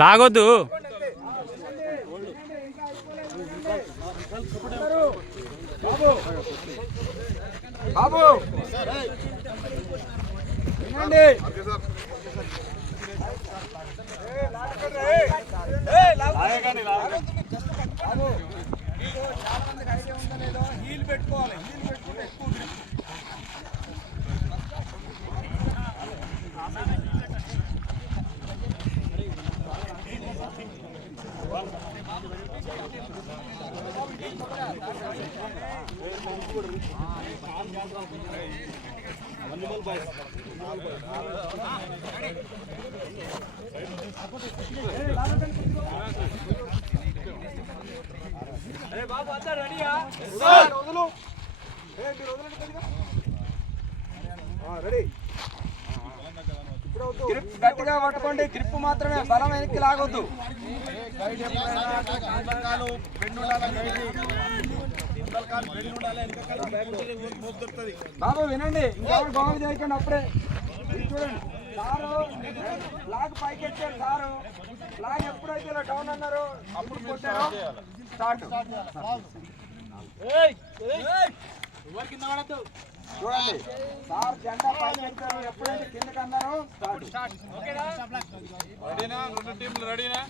లాగొద్దు. బాబు వినండి. హీల్ పెట్టుకోవాలి. హీల్ పెట్టుకుంటే ఎక్కువ బాబు అంతా రెడీయా? వదులు. రెడీ. గ్రిప్ గట్టిగా పట్టుకోండి. గ్రిప్ మాత్రమే, బలం వెనక్కి లాగొద్దు. బాబు వినండి, ఇంకెవరు బాగు చేయకండి. అప్పుడే చూడండి సారు లాగ్ పైకి ఎత్తారు. సారు లాగ్ ఎప్పుడైతే ఇలా డౌన్ అన్నారు అప్పుడు కొట్టారు. స్టార్ట్. చూడండి సార్ జెండా పైకి ఎత్తారు. ఎప్పుడైతే కిందకి అన్నారు స్టార్ట్. రెడీనా? రెండు టీంలు రెడీనా?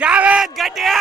జావేద్ గట్టిగా